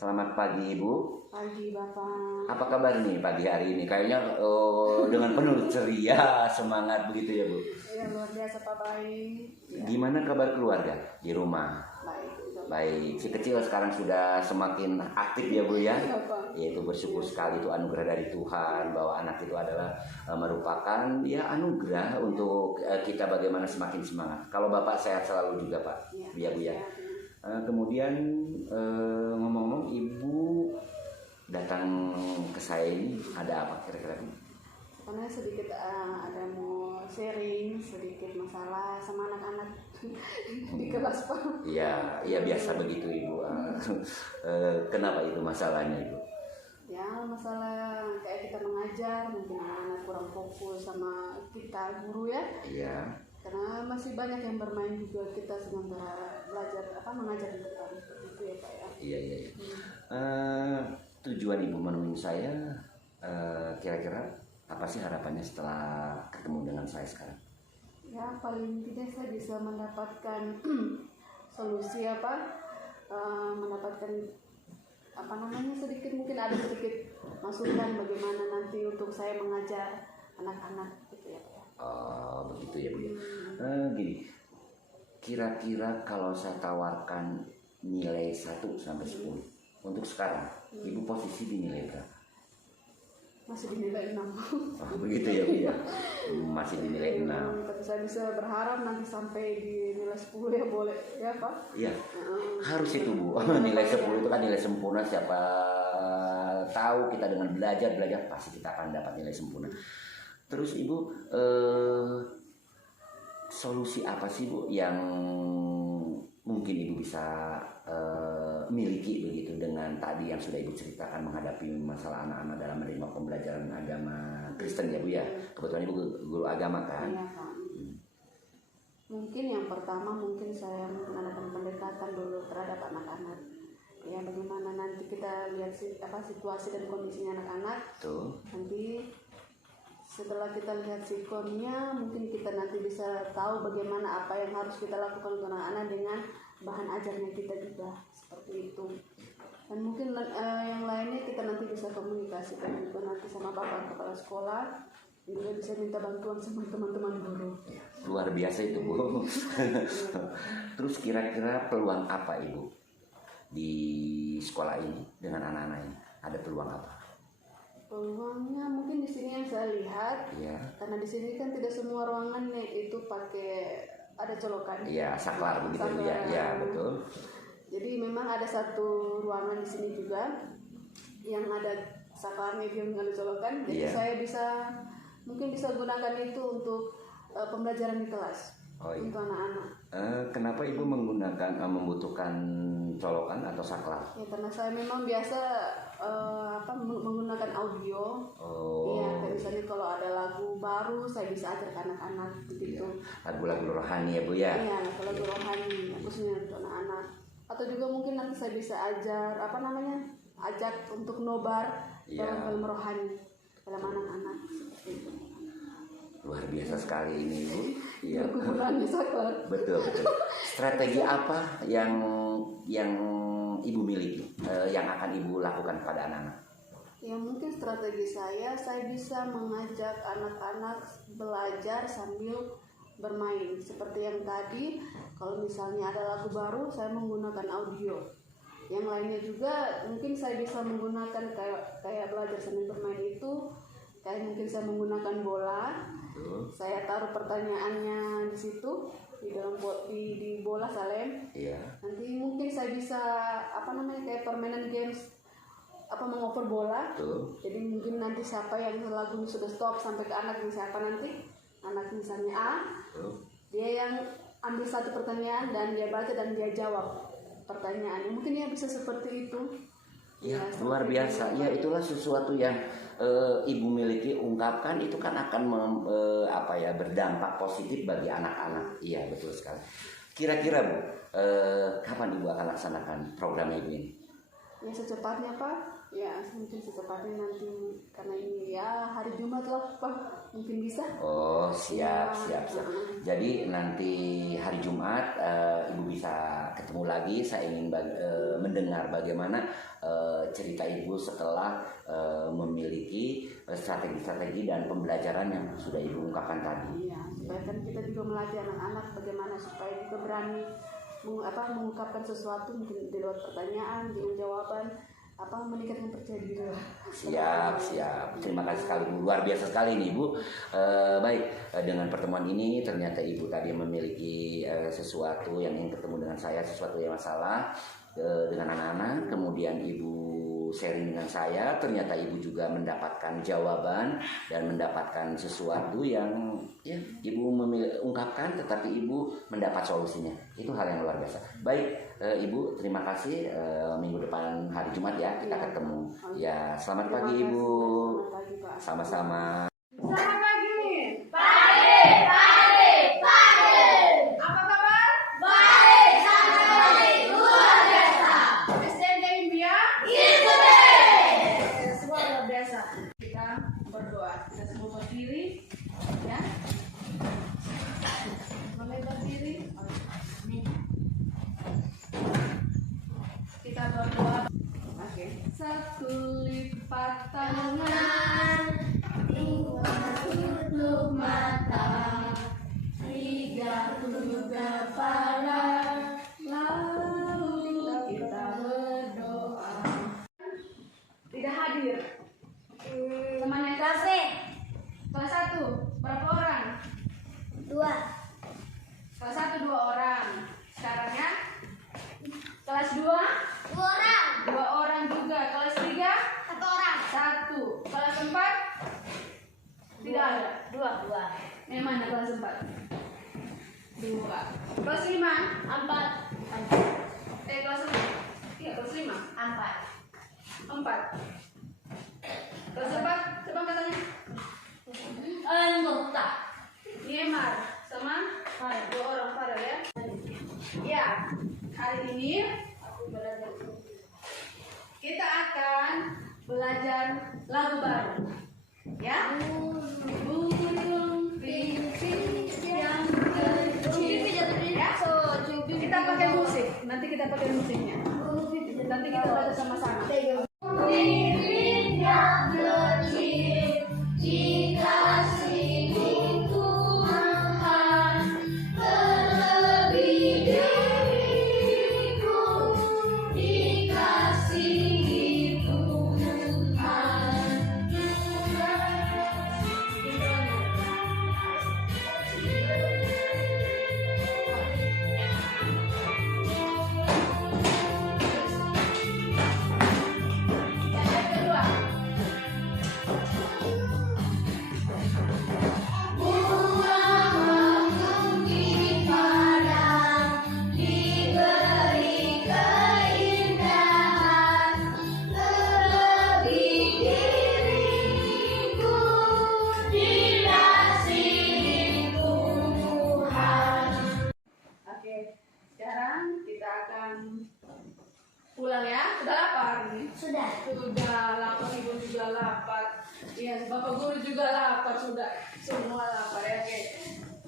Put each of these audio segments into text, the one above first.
Selamat pagi Ibu. Pagi Bapak. Apa kabar nih pagi hari ini? Kayaknya dengan penuh ceria, semangat begitu ya Bu. Ya luar biasa Pak, baik. Ya. Gimana kabar keluarga di rumah? Baik. Baik. Si kecil sekarang sudah semakin aktif ya Bu ya. Ya, Pak. Yaitu bersyukur sekali itu anugerah dari Tuhan bahwa anak itu adalah merupakan ya anugerah untuk kita bagaimana semakin semangat. Kalau Bapak sehat selalu juga Pak. Ya Bu ya. Kemudian ngomong-ngomong Ibu datang ke saya ini ada apa kira-kira? Karena sedikit ada mau sharing sedikit masalah sama anak-anak di kelas Pak. Iya, iya biasa begitu Ibu. Kenapa itu masalahnya Ibu? Ya masalah kayak kita mengajar mungkin anak-anak kurang fokus sama kita guru ya. Iya. Karena masih banyak yang bermain juga kita sementara belajar mengajar di depan itu ya Pak ya. Iya. Tujuan Ibu menemui saya kira-kira apa sih harapannya setelah ketemu dengan saya sekarang? Ya paling tidak saya bisa mendapatkan solusi mendapatkan sedikit mungkin ada sedikit masukan bagaimana nanti untuk saya mengajar anak-anak gitu ya Pak. Oh begitu ya Bu ya. Gini, kira-kira kalau saya tawarkan nilai 1 sampai 10 untuk sekarang, Ibu posisi di nilai berapa? Masih di nilai 6. Oh begitu ya Bu ya. Masih di nilai 6. Tapi saya bisa berharap nanti sampai di nilai 10 ya boleh ya Pak. Iya. Harus itu Bu. Nilai 10 itu kan nilai sempurna, siapa tahu kita dengan belajar pasti kita akan dapat nilai sempurna. Terus Ibu solusi apa sih Bu yang mungkin Ibu bisa miliki begitu dengan tadi yang sudah Ibu ceritakan menghadapi masalah anak-anak dalam menerima pembelajaran agama Kristen ya Bu ya. Kebetulan Ibu guru agama kan. Iya Pak. Mungkin yang pertama saya adakan pendekatan dulu terhadap anak-anak. Ya bagaimana nanti kita lihat situasi dan kondisinya anak-anak. Tuh. Nanti setelah kita lihat sikonnya, mungkin kita nanti bisa tahu bagaimana apa yang harus kita lakukan untuk anak-anak dengan bahan ajarnya kita juga seperti itu. Dan mungkin yang lainnya kita nanti bisa komunikasikan juga nanti sama bapak kepala sekolah, juga bisa minta bantuan sama teman-teman guru. Luar biasa itu Bu. Terus kira-kira peluang apa Ibu di sekolah ini dengan anak-anak ini? Ada peluang apa? Peluangnya mungkin di sini yang saya lihat, karena di sini kan tidak semua ruangannya itu pakai ada colokan. Iya, saklar begitu ya. Iya, betul. Jadi memang ada satu ruangan di sini juga yang ada saklarnya yang ada colokan. Jadi saya mungkin bisa gunakan itu untuk pembelajaran di kelas untuk anak-anak. Kenapa Ibu membutuhkan colokan atau saklar? Ya karena saya memang biasa menggunakan audio. Iya, misalnya kalau ada lagu baru saya bisa ajar ke anak-anak begitu. Lagu-lagu rohani ya Bu ya. Iya, lagu rohani khususnya untuk anak-anak. Atau juga mungkin nanti saya bisa ajar ajak untuk nobar dalam rohani dalam anak-anak. Luar biasa sekali ini Bu. Iya. Betul. Strategi apa yang Ibu miliki, yang akan Ibu lakukan pada anak-anak? Ya mungkin strategi saya bisa mengajak anak-anak belajar sambil bermain. Seperti yang tadi, kalau misalnya ada lagu baru, saya menggunakan audio. Yang lainnya juga mungkin saya bisa menggunakan kayak belajar sambil bermain itu, kayak mungkin saya menggunakan bola. Saya taruh pertanyaannya di situ di dalam di bola Salem. Nanti mungkin saya bisa kayak permainan games mengoper bola. Jadi mungkin nanti siapa yang lagunya sudah stop sampai ke anak misalnya A, dia yang ambil satu pertanyaan dan dia baca dan dia jawab pertanyaannya. Mungkin dia bisa seperti itu. Ya, luar biasa. Ya, itulah sesuatu yang Ibu miliki, ungkapkan itu kan akan berdampak positif bagi anak-anak. Iya, betul sekali. Kira-kira Bu, kapan Ibu akan laksanakan program Ibu ini? Ya secepatnya Pak, ya mungkin secepatnya nanti karena ini ya hari Jumat lah Pak, mungkin bisa. Oh siap. Jadi nanti hari Jumat Ibu bisa ketemu lagi. Saya ingin mendengar bagaimana cerita Ibu setelah memiliki strategi-strategi dan pembelajaran yang sudah Ibu ungkapkan tadi. Iya, supaya kan kita juga melatih anak-anak bagaimana supaya juga berani mengungkapkan sesuatu mungkin di luar pertanyaan, dengan jawaban, meningkatkan percaya diri. Siap. Terima kasih sekali Bu. Luar biasa sekali nih Bu. Baik, dengan pertemuan ini ternyata Ibu tadi memiliki sesuatu yang ingin ketemu dengan saya, sesuatu yang masalah dengan anak-anak. Kemudian Ibu sharing dengan saya, ternyata Ibu juga mendapatkan jawaban dan mendapatkan sesuatu yang ya Ibu ungkapkan, tetapi Ibu mendapat solusinya. Itu hal yang luar biasa. Baik, Ibu, terima kasih. Minggu depan hari Jumat ya kita ketemu. Ya, selamat pagi Ibu. Selamat pagi Pak. Sama-sama. Selamat pagi. Pagi. Apa kabar? Baik, sangat baik, luar biasa. SDN Imbia? Gitu deh. Semua luar biasa. Kita berdoa. Kita semua berdiri, ya. Boleh berdiri. Nih. Kita berdoa. Oke. Satu lipat tangan, Dua tutup mata, tiga tunduk kepala, lalu kita berdoa. Tidak hadir. Temannya kasih. kelas 1 berapa orang? 2. Kelas 1 2 orang. Sekarang ya. Kelas 2 2 orang. 2 orang juga. Kelas 3 1 orang. 1. Kelas 4 tidak ada. 2. Yang mana kelas 4? 2. Kelas 5 4. kelas 5. Iya, kelas 5 4. Kelas 4 coba katanya. Anggota. Niemar sama 2 orang Farel ya. Ya, hari ini kita akan belajar lagu baru. Ya. Burung pipit yang kecil. Ya. Kita pakai musik. Nanti kita pakai musiknya. Nanti kita baca sama-sama. Pipit yang kecil, dikasihi Tuhan, terlebih diriku, dikasihi Tuhan. Yang kedua. Oke, sekarang kita akan pulang ya. Sudah lapar nih? Sudah. Sudah lapar, ibu juga lapar. Iya, bapak guru juga lapar. Sudah semua lapar ya. Oke.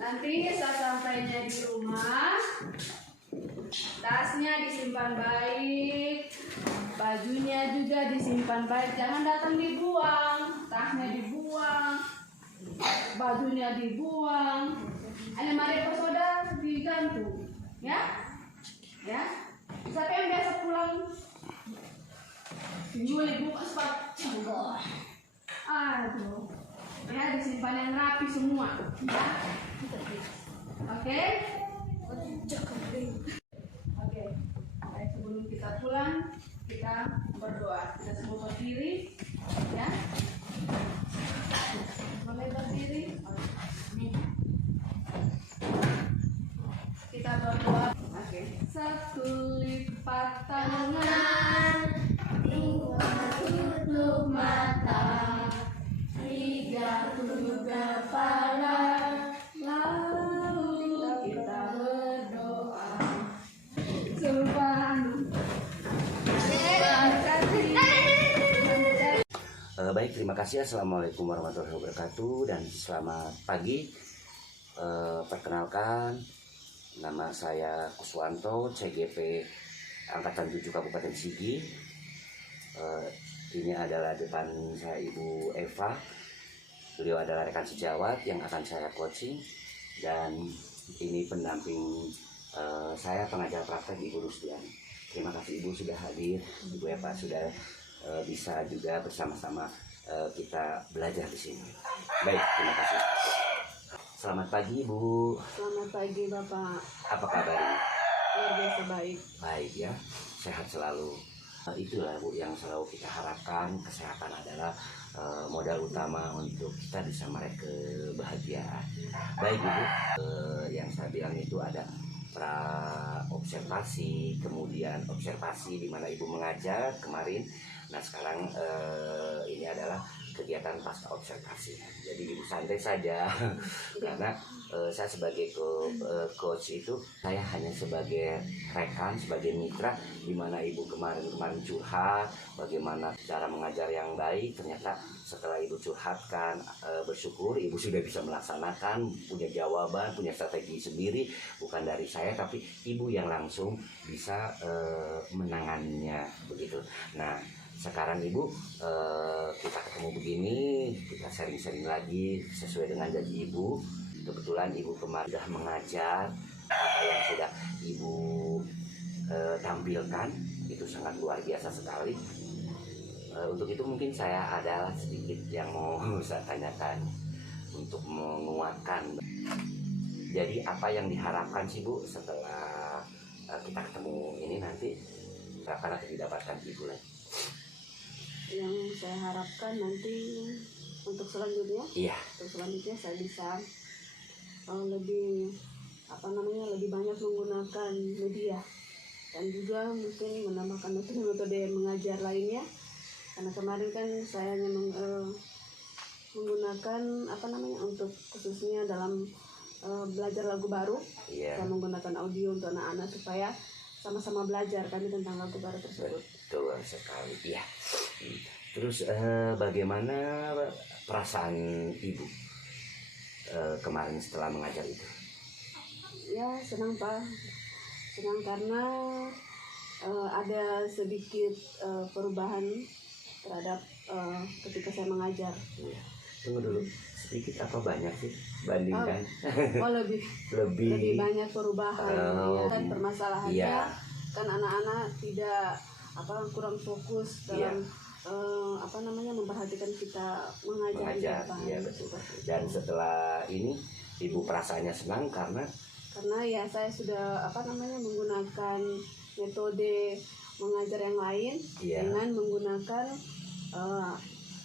Nanti saat sampainya di rumah, tasnya disimpan baik, bajunya juga disimpan baik. Jangan datang dibuang, tasnya dibuang, bajunya dibuang. Almari pasoda digantung, ya? Ya. Siapa yang biasa pulang? Juli buka sepatu. Aduh. Ya, disimpan yang rapi semua, ya. Oke? Oke. Baik, sebelum kita pulang, kita berdoa. Kita semua berdiri, ya. Boleh berdiri? Nih. Kita berdoa. Oke. Satu lipat tangan, Dua tutup mata, tiga tunduk kepala, lalu kita berdoa. Subhan. Baik, terima kasih. Assalamualaikum warahmatullahi wabarakatuh dan selamat pagi. Perkenalkan, nama saya Kuswanto, CGP Angkatan 7 Kabupaten Sigi. Ini adalah depan saya Ibu Eva. Beliau adalah rekan sejawat yang akan saya coaching, dan ini pendamping saya, pengajar praktek Ibu Rusdiani. Terima kasih Ibu sudah hadir. Ibu Eva sudah bisa juga bersama-sama kita belajar di sini. Baik, terima kasih. Selamat pagi Ibu. Selamat pagi Bapak. Apa kabar? Luar biasa baik. Baik ya, sehat selalu. Itulah Bu yang selalu kita harapkan. Kesehatan adalah modal utama untuk kita bisa meraih kebahagiaan. Baik Ibu, yang saya bilang itu ada pra observasi, kemudian observasi di mana Ibu mengajar kemarin. Nah sekarang ini adalah kegiatan pasca observasi. Jadi Ibu santai saja karena saya sebagai coach itu saya hanya sebagai rekan, sebagai mitra, di mana Ibu kemarin curhat bagaimana cara mengajar yang baik. Ternyata setelah Ibu curhatkan, bersyukur Ibu sudah bisa melaksanakan, punya jawaban, punya strategi sendiri, bukan dari saya tapi Ibu yang langsung bisa menanganinya begitu. Nah sekarang Ibu kita ketemu begini, kita sharing-sharing lagi sesuai dengan janji Ibu. Kebetulan Ibu kemarin sudah mengajar apa yang sudah Ibu tampilkan, itu sangat luar biasa sekali. Untuk itu mungkin saya adalah sedikit yang mau saya tanyakan untuk menguatkan. Jadi apa yang diharapkan sih Bu setelah kita ketemu ini nanti akan didapatkan Ibu lagi? Yang saya harapkan nanti untuk selanjutnya, saya bisa lebih lebih banyak menggunakan media, dan juga mungkin menambahkan metode-metode mengajar lainnya. Karena kemarin kan saya hanya menggunakan untuk khususnya dalam belajar lagu baru. Saya menggunakan audio untuk anak-anak supaya sama-sama belajar kami tentang lagu baru tersebut. Betul sekali, ya. Terus bagaimana perasaan Ibu kemarin setelah mengajar itu? Ya senang Pak, senang karena ada sedikit perubahan terhadap ketika saya mengajar. Ya. Tunggu dulu, sedikit apa banyak sih bandingkan? Lebih banyak perubahan. Kan permasalahannya kan anak-anak tidak kurang fokus dalam memperhatikan kita mengajar. Ya, betul. Dan setelah ini Ibu perasaannya senang karena ya saya sudah menggunakan metode mengajar yang lain dengan menggunakan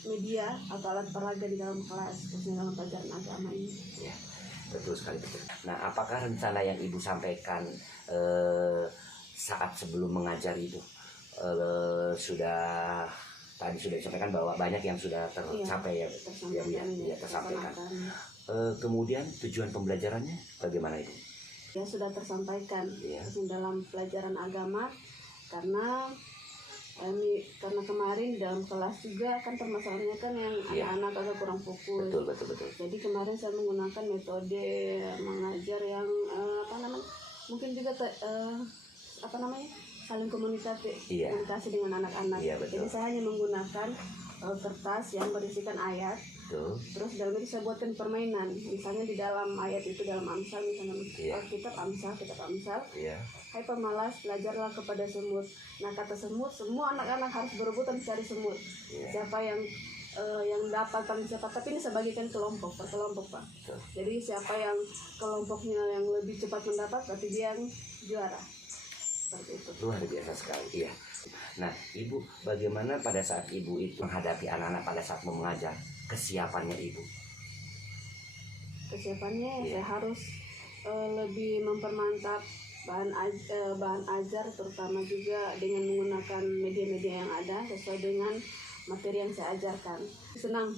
media atau alat peraga di dalam kelas, khususnya dalam pelajaran agama ini. Ya, betul sekali, betul. Nah, apakah rencana yang Ibu sampaikan saat sebelum mengajar itu tadi sudah disampaikan bahwa banyak yang sudah tercapai tersampaikan. Kemudian tujuan pembelajarannya bagaimana Ibu? Ya sudah tersampaikan dalam pelajaran agama, karena kemarin dalam kelas juga kan permasalahannya kan yang anak-anak agak kurang fokus. Betul. Jadi kemarin saya menggunakan metode mengajar yang mungkin juga saling komunikasi dengan anak-anak. Jadi saya hanya menggunakan kertas yang berisikan ayat. Terus dalam itu saya buatkan permainan. Misalnya di dalam ayat itu, dalam Amsal misalnya, kitab Amsal. Hai pemalas, belajarlah kepada semut. Nah, kata semut, semua anak-anak harus berebutan mencari semut. Siapa yang dapat siapa, tapi ini saya bagikan kelompok per kelompok Pak. Jadi siapa yang kelompoknya yang lebih cepat mendapat, berarti dia yang juara. Seperti itu. Luar biasa sekali, Nah, Ibu, bagaimana pada saat Ibu itu menghadapi anak-anak pada saat mengajar? Kesiapannya Ibu? Kesiapannya saya harus lebih mempermantap bahan ajar, terutama juga dengan menggunakan media-media yang ada sesuai dengan materi yang saya ajarkan.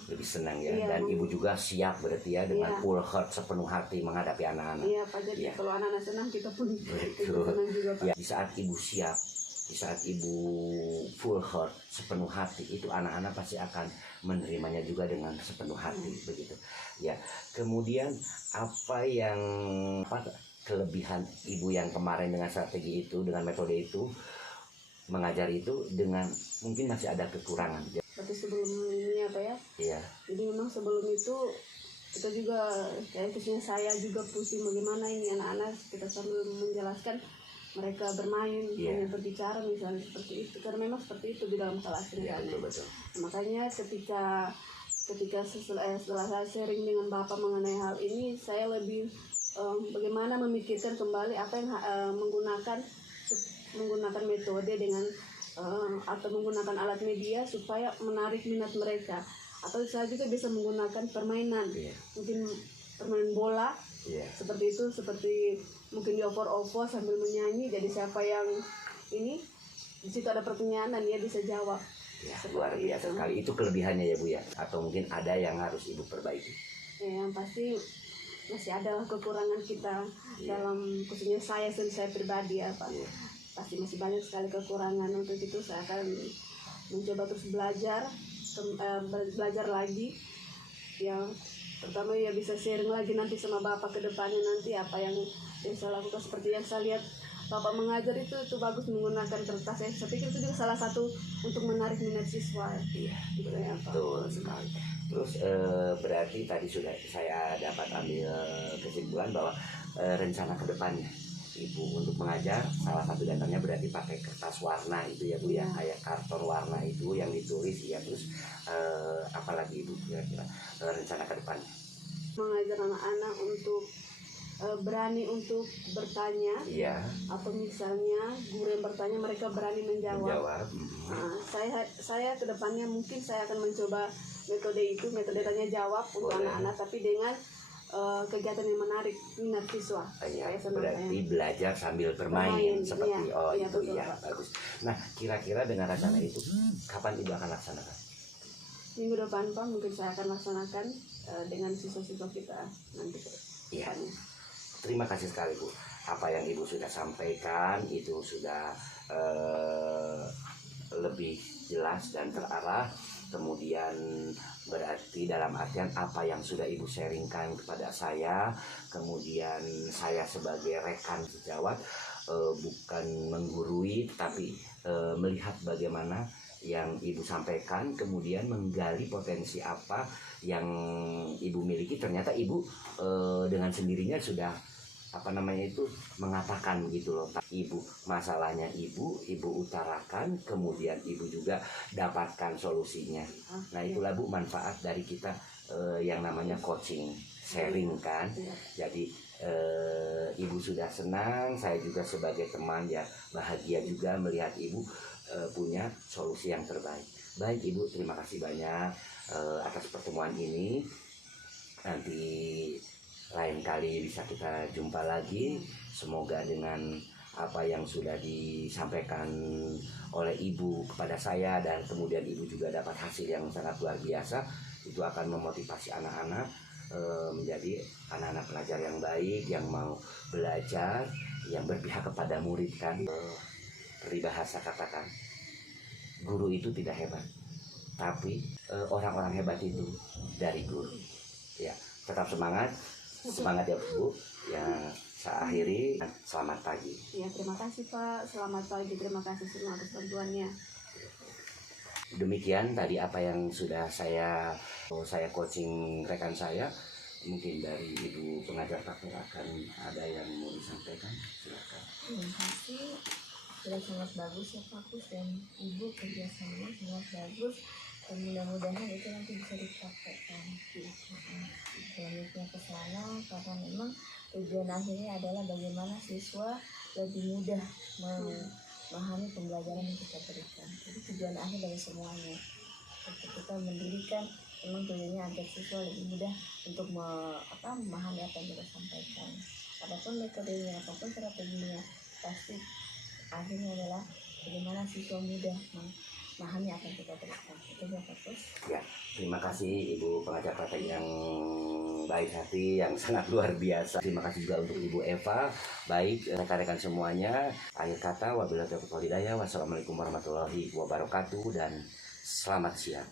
Lebih senang ya, dan Ibu juga siap berarti ya dengan full heart, sepenuh hati menghadapi anak-anak. Iya Pak, jadi kalau anak-anak senang kita pun senang juga Pak. Di saat Ibu siap di saat ibu full heart, sepenuh hati, itu anak-anak pasti akan menerimanya juga dengan sepenuh hati, begitu ya. Kemudian apa kelebihan ibu yang kemarin dengan strategi itu, dengan metode itu, mengajar itu, dengan mungkin masih ada kekurangan? Berarti sebelum ini apa ya? Iya. Jadi memang sebelum itu kita juga kayak khususnya saya juga pusing bagaimana ini anak-anak kita sambil menjelaskan mereka bermain, hanya berbicara misalnya seperti itu, karena memang seperti itu di dalam kelas ini. Betul. Makanya ketika setelah saya sharing dengan Bapak mengenai hal ini, saya lebih bagaimana memikirkan kembali apa yang menggunakan metode dengan atau menggunakan alat media supaya menarik minat mereka. Atau saya juga bisa menggunakan permainan, mungkin permainan bola, seperti itu, seperti mungkin di ovo-ovo sambil menyanyi. Jadi siapa yang ini di situ ada pertanyaan dan dia bisa jawab. Ya, luar biasa sekali. Itu kelebihannya ya Bu ya. Atau mungkin ada yang harus Ibu perbaiki? Ya, yang pasti masih ada kekurangan kita dalam, khususnya saya pribadi ya Pak. Pasti masih banyak sekali kekurangan. Untuk itu saya akan mencoba terus belajar lagi, yang pertama ya bisa sharing lagi nanti sama Bapak ke depannya, nanti apa yang bisa lakukan. Seperti yang saya lihat Bapak mengajar itu bagus menggunakan kertas ya. Saya pikir itu juga salah satu untuk menarik minat siswa. Iya, gitu ya Pak. betul sekali. Terus berarti tadi sudah saya dapat ambil kesimpulan bahwa rencana ke depannya Ibu untuk mengajar, salah satu dananya berarti pakai kertas warna itu ya Bu ya, kayak karton warna itu yang ditulis ya. Terus apalagi Ibu kira-kira rencana ke depannya? Mengajar anak-anak untuk berani untuk bertanya, atau misalnya guru yang bertanya mereka berani menjawab. Saya kedepannya mungkin saya akan mencoba metode tanya jawab untuk anak-anak, tapi dengan kegiatan yang menarik minat siswa. Berarti belajar sambil bermain seperti itu ya, bagus. Nah, kira-kira dengan rencana itu kapan Ibu akan laksanakan? Minggu depan Pak, mungkin saya akan laksanakan dengan siswa-siswa kita nanti. Iya. Terima kasih sekali Bu. Apa yang Ibu sudah sampaikan itu sudah lebih jelas dan terarah. Kemudian berarti dalam artian apa yang sudah Ibu sharingkan kepada saya, kemudian saya sebagai rekan sejawat bukan menggurui, tapi melihat bagaimana yang Ibu sampaikan, kemudian menggali potensi apa yang Ibu miliki. Ternyata Ibu dengan sendirinya sudah mengatakan gitu loh, Ibu masalahnya Ibu utarakan, kemudian Ibu juga dapatkan solusinya. Nah itulah Bu manfaat dari kita yang namanya coaching, sharing kan. Jadi Ibu sudah senang, saya juga sebagai teman ya bahagia juga melihat Ibu punya solusi yang terbaik. Baik Ibu, terima kasih banyak atas pertemuan ini. Nanti lain kali bisa kita jumpa lagi. Semoga dengan apa yang sudah disampaikan oleh Ibu kepada saya dan kemudian Ibu juga dapat hasil yang sangat luar biasa, itu akan memotivasi anak-anak menjadi anak-anak pelajar yang baik, yang mau belajar, yang berpihak kepada murid kan. Peribahasa katakan, guru itu tidak hebat, tapi orang-orang hebat itu dari guru. Ya, tetap semangat ya Bu. Ya, saya akhiri. Selamat pagi. Ya, terima kasih Pak. Selamat pagi. Terima kasih semua atas bantuannya. Demikian tadi apa yang sudah saya coaching rekan saya. Mungkin dari Ibu pengajar praktek akan ada yang mau disampaikan. Silakan. Terima kasih. Sudah sangat bagus ya Pak Kus dan Ibu, kerjasamanya sangat bagus. Dan mudah-mudahan itu nanti bisa dipraktekkan selanjutnya ke sana, karena memang tujuan akhirnya adalah bagaimana siswa lebih mudah memahami pembelajaran yang kita berikan. Jadi tujuan akhir dari semuanya kita mendirikan memang tujuannya agar siswa lebih mudah untuk memahami apa yang kita sampaikan. Apapun metodenya, apapun strateginya, pasti akhirnya adalah bagaimana siswa mudah memahami apa yang kita berikan. Itu dia fokus. Ya, terima kasih Ibu pengajar praktek yang baik hati, yang sangat luar biasa. Terima kasih juga untuk Ibu Eva. Baik, rekan-rekan semuanya. Akhir kata, wabillahi taufiq wal hidayah. Wassalamualaikum warahmatullahi wabarakatuh dan selamat siang.